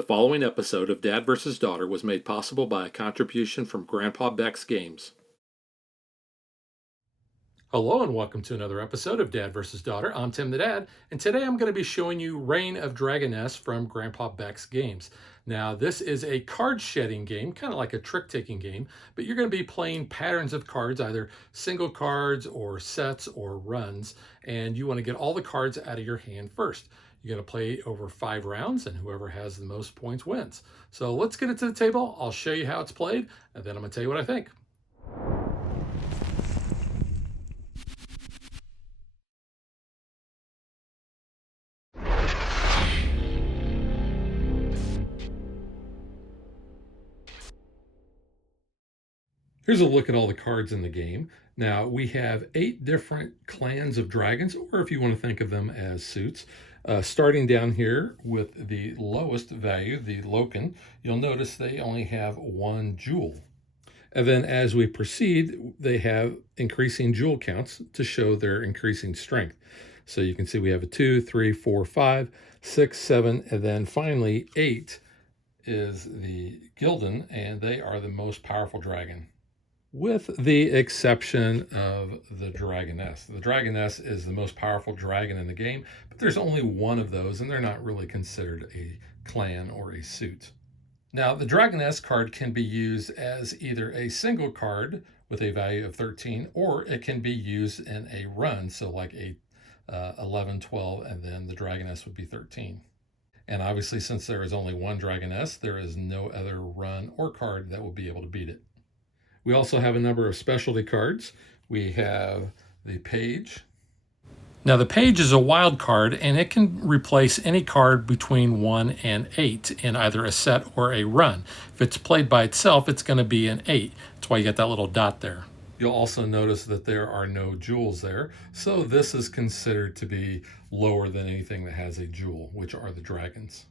The following episode of Dad vs. Daughter was made possible by a contribution from Grandpa Beck's Games. Hello and welcome to another episode of Dad vs. Daughter. I'm Tim the Dad, and today I'm going to be showing you Reign of Dragoness from Grandpa Beck's Games. Now, this is a card shedding game, kind of like a trick-taking game, but you're going to be playing patterns of cards, either single cards or sets or runs, and you want to get all the cards out of your hand first. You're going to play over 5 rounds, and whoever has the most points wins. So let's get it to the table. I'll show you how it's played, and then I'm going to tell you what I think. Here's a look at all the cards in the game. Now, we have 8 different clans of dragons, or if you want to think of them as suits. Starting down here with the lowest value, the Loken, you'll notice they only have 1 jewel. And then as we proceed, they have increasing jewel counts to show their increasing strength. So you can see we have a 2, 3, 4, 5, 6, 7, and then finally 8 is the Gildan, and they are the most powerful dragon, with the exception of the Dragoness. The Dragoness is the most powerful dragon in the game, but there's only 1 of those, and they're not really considered a clan or a suit. Now, the Dragoness card can be used as either a single card with a value of 13, or it can be used in a run, so like a 11, 12, and then the Dragoness would be 13. And obviously, since there is only 1 Dragoness, there is no other run or card that will be able to beat it. We also have a number of specialty cards. We have the Page. Now, the Page is a wild card, and it can replace any card between 1 and 8 in either a set or a run. If it's played by itself, it's going to be an 8. That's why you get that little dot there. You'll also notice that there are no jewels there, so this is considered to be lower than anything that has a jewel, which are the dragons.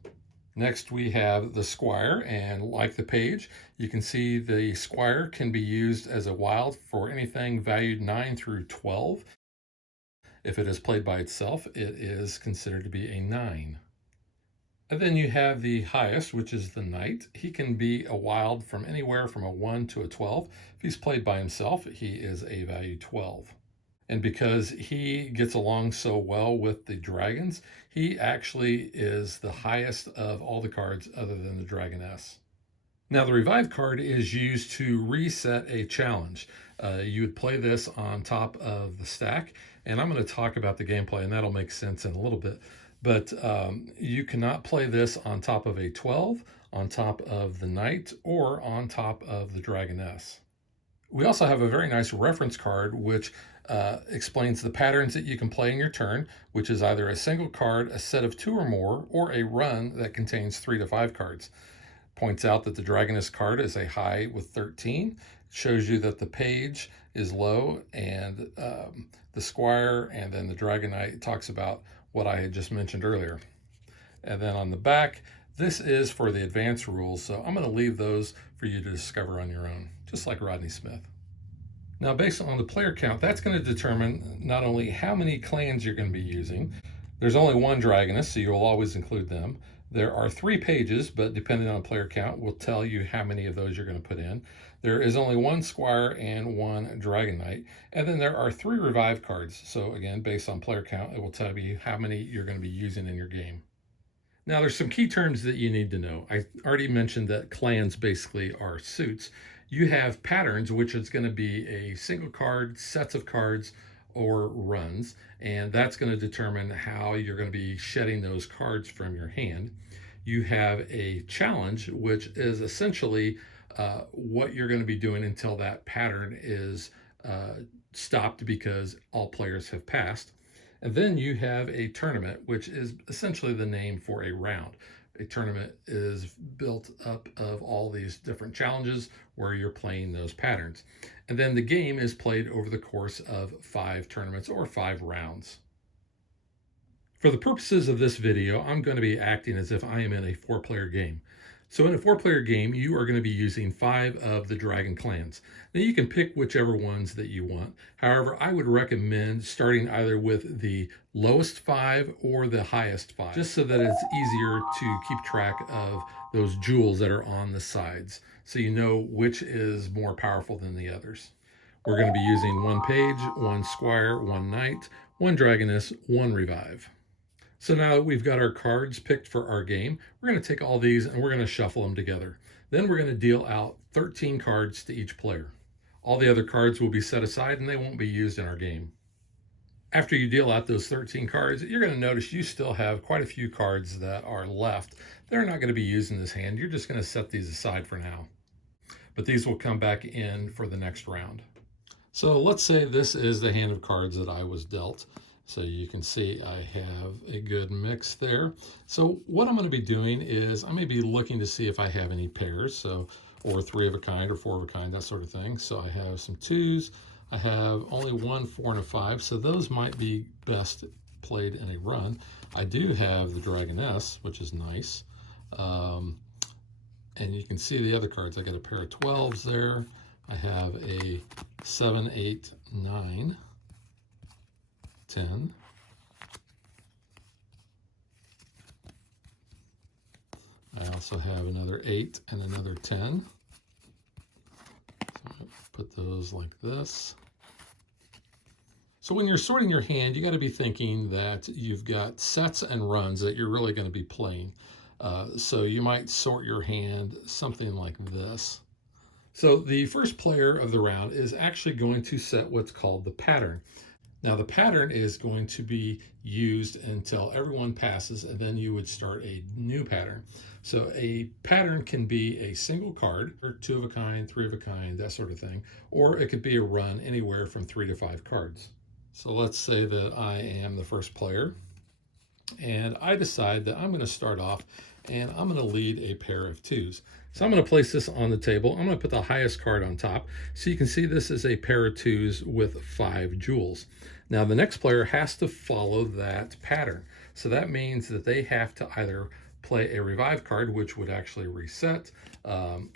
Next, we have the Squire, and like the Page, you can see the Squire can be used as a wild for anything valued 9 through 12. If it is played by itself, it is considered to be a 9. And then you have the highest, which is the Knight. He can be a wild from anywhere from a 1 to a 12. If he's played by himself, he is a value 12. And because he gets along so well with the dragons, he actually is the highest of all the cards other than the Dragoness. Now, the Revive card is used to reset a challenge. You would play this on top of the stack, and I'm going to talk about the gameplay, and that'll make sense in a little bit. But you cannot play this on top of a 12, on top of the Knight, or on top of the Dragoness. We also have a very nice reference card, which explains the patterns that you can play in your turn, which is either a single card, a set of 2 or more, or a run that contains 3 to 5 cards. Points out that the Dragoness card is a high with 13. Shows you that the Page is low, and the Squire and then the Dragon Knight talks about what I had just mentioned earlier. And then on the back, this is for the advanced rules, so I'm going to leave those for you to discover on your own, just like Rodney Smith. Now, based on the player count, that's going to determine not only how many clans you're going to be using. There's only 1 Dragoness, so you'll always include them. There are 3 pages, but depending on player count, will tell you how many of those you're going to put in. There is only 1 Squire and 1 Dragon Knight, and then there are 3 Revive cards. So again, based on player count, it will tell you how many you're going to be using in your game. Now, there's some key terms that you need to know. I already mentioned that clans basically are suits. You have patterns, which is going to be a single card, sets of cards, or runs, and that's going to determine how you're going to be shedding those cards from your hand. You have a challenge, which is essentially what you're going to be doing until that pattern is stopped because all players have passed. And then you have a tournament, which is essentially the name for a round. A tournament is built up of all these different challenges where you're playing those patterns. And then the game is played over the course of 5 tournaments or 5 rounds. For the purposes of this video, I'm going to be acting as if I am in a 4-player game. So in a 4-player game, you are going to be using 5 of the dragon clans. Now you can pick whichever ones that you want. However, I would recommend starting either with the lowest 5 or the highest 5, just so that it's easier to keep track of those jewels that are on the sides, so you know which is more powerful than the others. We're going to be using 1 page, 1 squire, 1 knight, 1 dragoness, 1 revive. So now that we've got our cards picked for our game, we're going to take all these and we're going to shuffle them together. Then we're going to deal out 13 cards to each player. All the other cards will be set aside and they won't be used in our game. After you deal out those 13 cards, you're going to notice you still have quite a few cards that are left. They're not going to be used in this hand. You're just going to set these aside for now. But these will come back in for the next round. So let's say this is the hand of cards that I was dealt. So you can see I have a good mix there. So what I'm going to be doing is I may be looking to see if I have any pairs, or 3 of a kind or 4 of a kind, that sort of thing. So I have some 2s. I have only 1 4 and a 5, so those might be best played in a run. I do have the Dragoness, which is nice. And you can see the other cards. I got a pair of 12s there. I have a 7, 8, 9. 10. I also have another 8 and another 10. So put those like this. So when you're sorting your hand, you got to be thinking that you've got sets and runs that you're really going to be playing. So you might sort your hand something like this. So the first player of the round is actually going to set what's called the pattern. Now the pattern is going to be used until everyone passes, and then you would start a new pattern. So a pattern can be a single card, or 2 of a kind, 3 of a kind, that sort of thing, or it could be a run anywhere from 3 to 5 cards. So let's say that I am the first player, and I decide that I'm going to start off and I'm going to lead a pair of 2s. So I'm going to place this on the table. I'm going to put the highest card on top. So you can see this is a pair of 2s with 5 jewels. Now the next player has to follow that pattern. So that means that they have to either play a revive card, which would actually reset,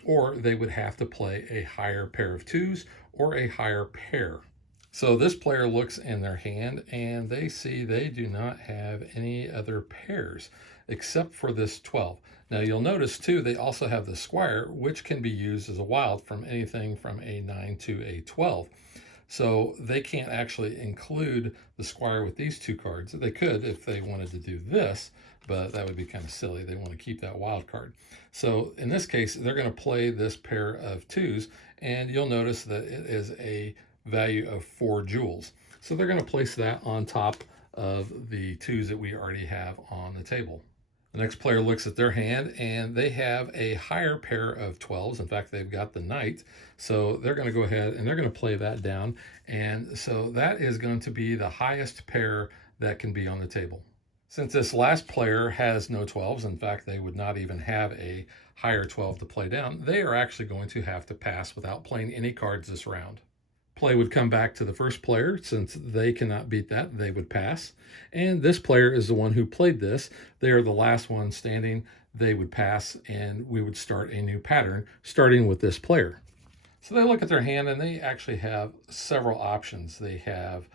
or they would have to play a higher pair of 2s or a higher pair. So this player looks in their hand and they see they do not have any other pairs except for this 12. Now you'll notice too, they also have the squire, which can be used as a wild from anything from a 9 to a 12. So they can't actually include the squire with these 2 cards. They could if they wanted to do this, but that would be kind of silly. They want to keep that wild card. So in this case, they're going to play this pair of 2s, and you'll notice that it is a value of 4 jewels. So they're going to place that on top of the 2s that we already have on the table. The next player looks at their hand and they have a higher pair of 12s. In fact, they've got the knight. So they're going to go ahead and they're going to play that down. And so that is going to be the highest pair that can be on the table. Since this last player has no 12s, in fact, they would not even have a higher 12 to play down, they are actually going to have to pass without playing any cards this round. Play would come back to the first player. Since they cannot beat that, they would pass. And this player is the one who played this. They are the last one standing. They would pass, and we would start a new pattern, starting with this player. So they look at their hand, and they actually have several options. They have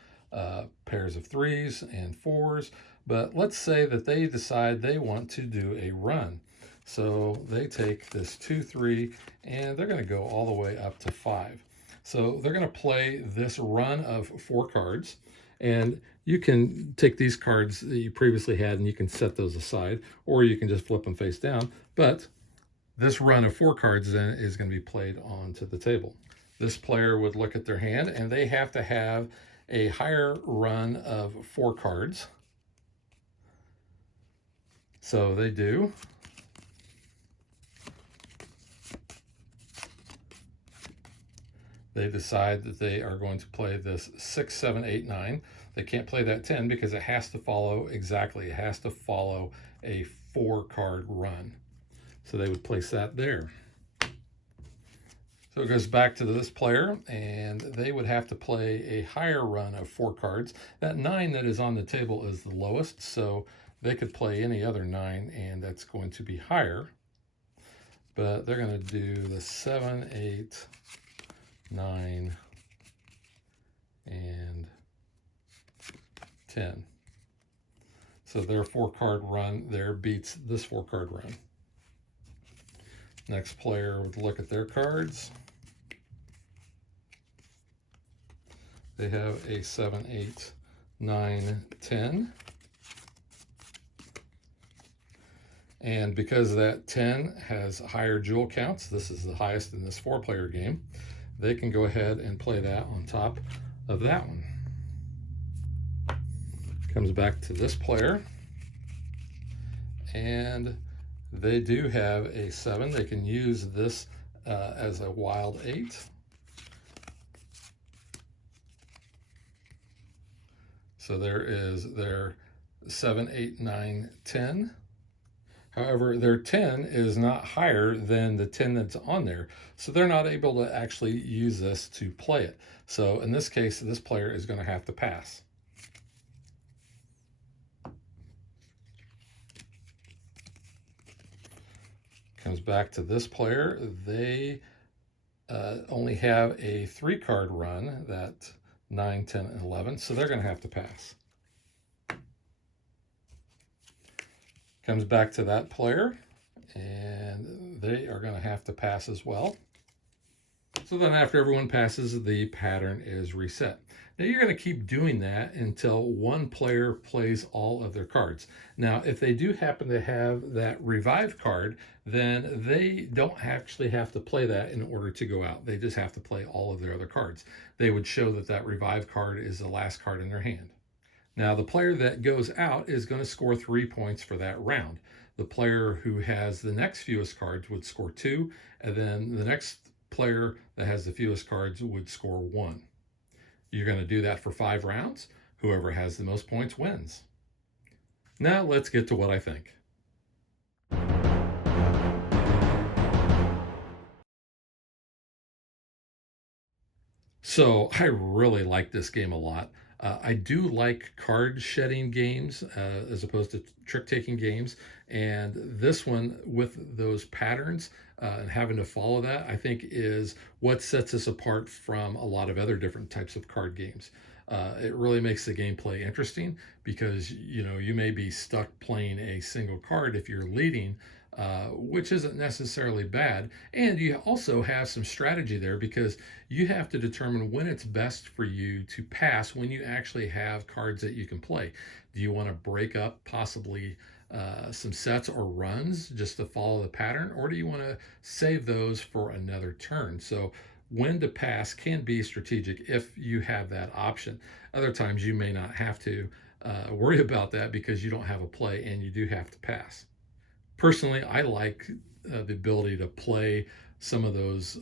pairs of 3s and 4s, but let's say that they decide they want to do a run. So they take this 2, 3, and they're going to go all the way up to 5. So they're going to play this run of 4 cards, and you can take these cards that you previously had and you can set those aside, or you can just flip them face down. But this run of 4 cards then is going to be played onto the table. This player would look at their hand and they have to have a higher run of 4 cards. So they do. They decide that they are going to play this 6, 7, 8, 9. They can't play that 10 because it has to follow exactly. It has to follow a 4-card run. So they would place that there. So it goes back to this player, and they would have to play a higher run of 4 cards. That 9 that is on the table is the lowest, so they could play any other 9, and that's going to be higher. but they're going to do the 7, 8, 9, and 10. So their 4-card run there beats this 4-card run. Next player would look at their cards. They have a 7, 8, 9, 10. And because that 10 has higher jewel counts, this is the highest in this 4-player game, they can go ahead and play that on top of that one. Comes back to this player, and they do have a 7. They can use this as a wild 8. So there is their 7, 8, 9, 10. However, their 10 is not higher than the 10 that's on there, so they're not able to actually use this to play it. So in this case, this player is going to have to pass. Comes back to this player. They only have a 3-card run, that 9, 10, and 11, so they're going to have to pass. Comes back to that player, and they are going to have to pass as well. So then after everyone passes, the pattern is reset. Now you're going to keep doing that until one player plays all of their cards. Now, if they do happen to have that revive card, then they don't actually have to play that in order to go out. They just have to play all of their other cards. They would show that that revive card is the last card in their hand. Now, the player that goes out is going to score 3 points for that round. The player who has the next fewest cards would score 2, and then the next player that has the fewest cards would score 1. You're going to do that for 5 rounds. Whoever has the most points wins. Now, let's get to what I think. So, I really like this game a lot. I do like card shedding games as opposed to trick-taking games. And this one, with those patterns and having to follow that, I think is what sets us apart from a lot of other different types of card games. It really makes the gameplay interesting because, you know, you may be stuck playing a single card if you're leading, which isn't necessarily bad. And you also have some strategy there because you have to determine when it's best for you to pass when you actually have cards that you can play. Do you want to break up possibly some sets or runs just to follow the pattern, or do you want to save those for another turn? So when to pass can be strategic if you have that option. Other times you may not have to worry about that because you don't have a play and you do have to pass. Personally, I like the ability to play some of those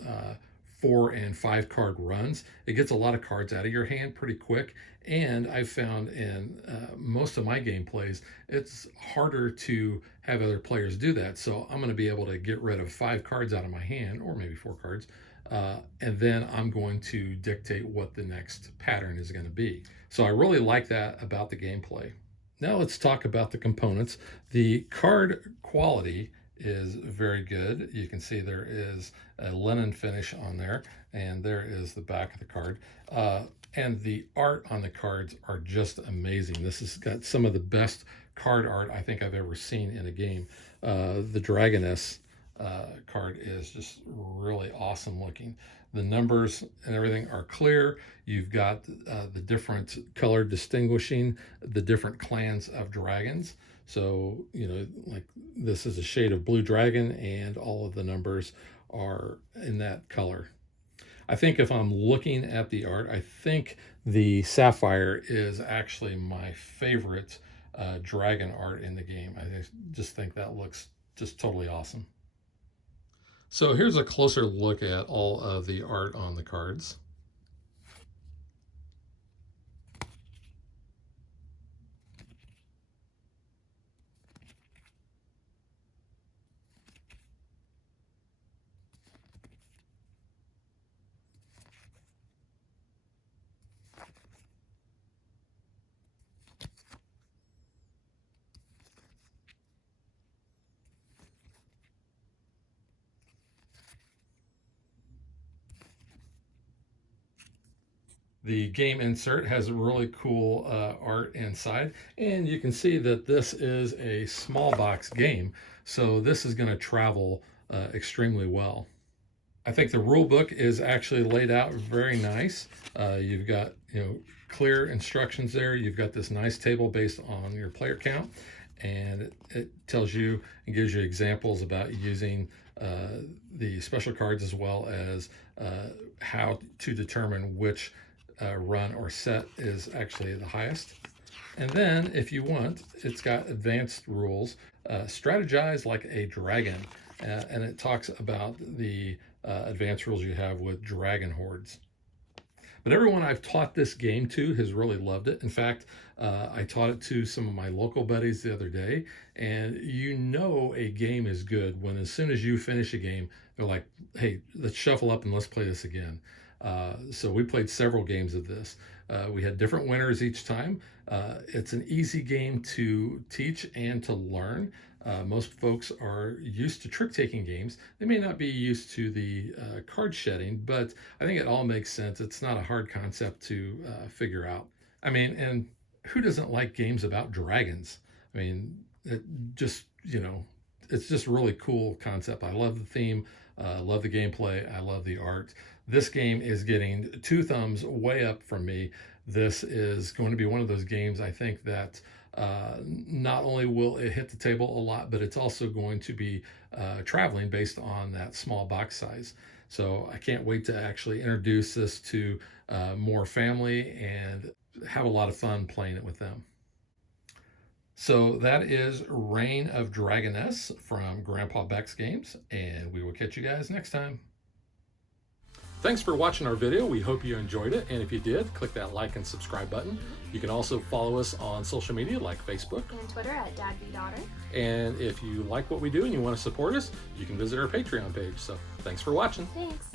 4 and 5 card runs. It gets a lot of cards out of your hand pretty quick, and I've found in most of my gameplays, it's harder to have other players do that. So I'm going to be able to get rid of 5 cards out of my hand, or maybe 4 cards, and then I'm going to dictate what the next pattern is going to be. So I really like that about the gameplay. Now let's talk about the components. The card quality is very good. You can see there is a linen finish on there, and there is the back of the card. And the art on the cards are just amazing. This has got some of the best card art I think I've ever seen in a game. The Dragoness card is just really awesome looking. The numbers and everything are clear. You've got the different color distinguishing the different clans of dragons. So, you know, like this is a shade of blue dragon and all of the numbers are in that color. I think if I'm looking at the art, I think the sapphire is actually my favorite dragon art in the game. I just think that looks just totally awesome. So here's a closer look at all of the art on the cards. The game insert has a really cool art inside, and you can see that this is a small box game, so this is going to travel extremely well. I think the rule book is actually laid out very nice. You've got, clear instructions there. You've got this nice table based on your player count, and it tells you and gives you examples about using the special cards, as well as how to determine which run or set is actually the highest. And then if you want, it's got advanced rules. Strategize like a dragon. And it talks about the advanced rules you have with dragon hordes. But everyone I've taught this game to has really loved it. In fact, I taught it to some of my local buddies the other day, and a game is good when as soon as you finish a game, they're like, hey, let's shuffle up and let's play this again. So we played several games of this. We had different winners each time. It's an easy game to teach and to learn. Most folks are used to trick-taking games. They may not be used to the card shedding, but I think it all makes sense. It's not a hard concept to figure out. I mean, and who doesn't like games about dragons? I mean, it's just a really cool concept. I love the theme, love the gameplay, I love the art. This game is getting 2 thumbs way up from me. This is going to be one of those games, I think, that not only will it hit the table a lot, but it's also going to be traveling based on that small box size. So I can't wait to actually introduce this to more family and have a lot of fun playing it with them. So that is Reign of Dragoness from Grandpa Beck's Games, and we will catch you guys next time. Thanks for watching our video. We hope you enjoyed it, and if you did, click that like and subscribe button. You can also follow us on social media like Facebook and Twitter at DadBeDaughter. And if you like what we do and you want to support us, you can visit our Patreon page. So thanks for watching. Thanks.